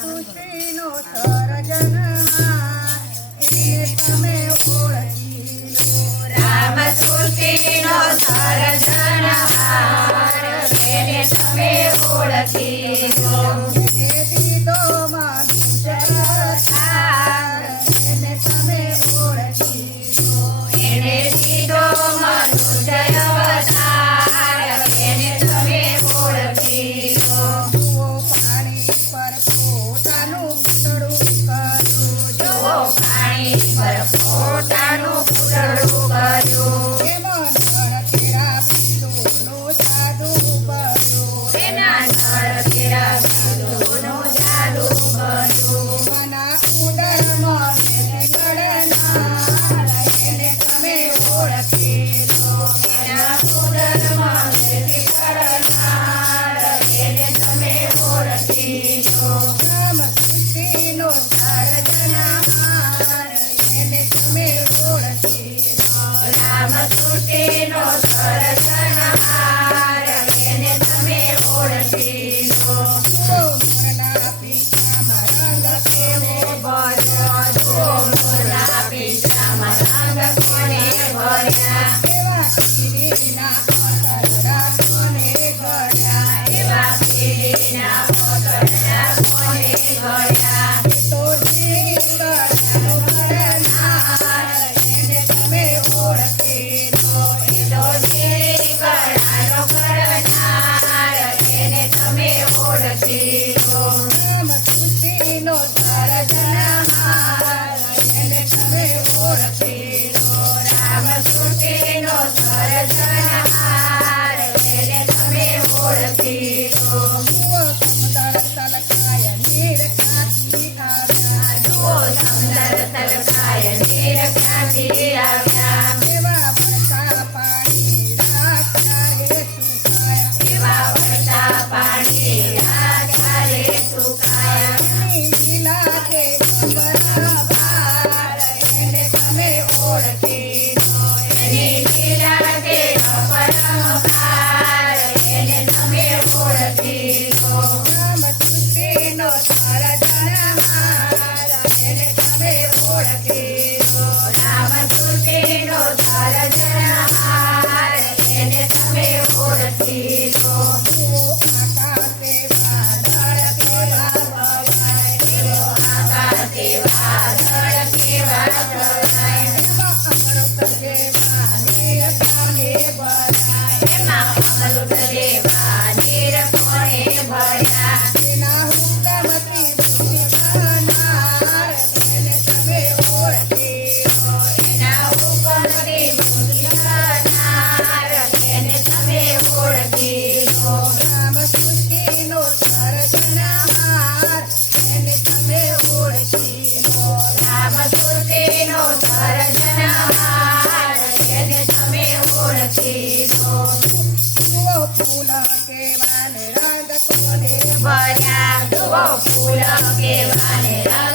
સૃષ્ટિનો સર્જનહાર એને તમે ઓળખી લો. રામ સૃષ્ટિનો સર્જનહાર એને તમે ઓળખી લો. એને દીધો મનુષ્ય અવતાર એને તમે ઓળખી લો. એને દીધો મનુષ્ય અવતાર એને તમે ઓળખી લો. જુઓ પાણી પર પોતાનું પૂતળું કર્યું. જુઓ પાણી પર પોતાનું પૂતળું કર્યું. એમાં નળ તેરા બિંદુનું જાદુ ભર્યું. એના નળ તેરા બિંદુનું જાદુ ભર્યું. મના ઉદરમાં વેદી ગળનાર એને તમે ઓળખી લો. એના ઉદરમાં વેદી કરનાર એને તમે ઓળખી લો. રામ સૃષ્ટિનો સર્જનહાર એને તમે ઓળખી લો. રામ સૃષ્ટિનો સર્જનહાર એને તમે ઓળખી લો. જુઓ મોરના પીછામાં રંગ કેવો ભર્યો. જુઓ મોરના પીછામાં રંગ કોને ભર્યા. એવા પીરીના અતરડા કોને ઘડ્યા. એવા પીળીના પોતળા કોને ઘડ્યા. એ તો શ્રી ગળાનો ઘડનાર એને તમે ઓળખી લો. એ તો શ્રી કળાનો કરનાર એને તમે ઓળખી લો. રામ સૃષ્ટિનો સર્જનહાર એને તમે ઓળખી લો. રામ સૃષ્ટિનો સર્જનહાર એને તમે ઓળખી લો. જુઓ સમુદ્ર તલકાય નીર કાંઠી આવ્યા. જુઓ સમંદર તલકાય નીર ક્યાંથી આવ્યા. એવા વરસા પાણી રાખ્યા સુકાયા. એવા વરસા પાણી આધારે સુકાયા. એની લીલા કે અપરંપાર એને તમે ઓળખી લો. એની લીલા તે અપરંપાર એને તમે ઓળખી લો. રામ સૃષ્ટિનો સર્જનહાર એને તમે ઓળખી લો. રામ સૃષ્ટિનો સર્જનહાર એને તમે ઓળખી લો. જુઓ આકાશે વાદળ કેવા ભરાય. જુઓ આકાશે વાદળ કેવા છવાય. એમાં અમૃત જેવા નીર કાને ભરાય. એમાં અમૃત જેવા નીર કોણે ભર્યા. એના હુકમથી બુદ્ધિ કરનાર એને તમે ઓળખી લો. એના હુકમથી બુદ્ધિ કરનાર એને તમે ઓળખી લો. રામ સૃષ્ટિનો સર્જનહાર એને તમે ઓળખી લો. રામ સૃષ્ટિનો સર્જનહાર એને તમે ઓળખી લો. જુઓ ફૂલ કેવા ને રંગ કોને ભર્યા. જુઓ ફૂલ કેવા ને રંગ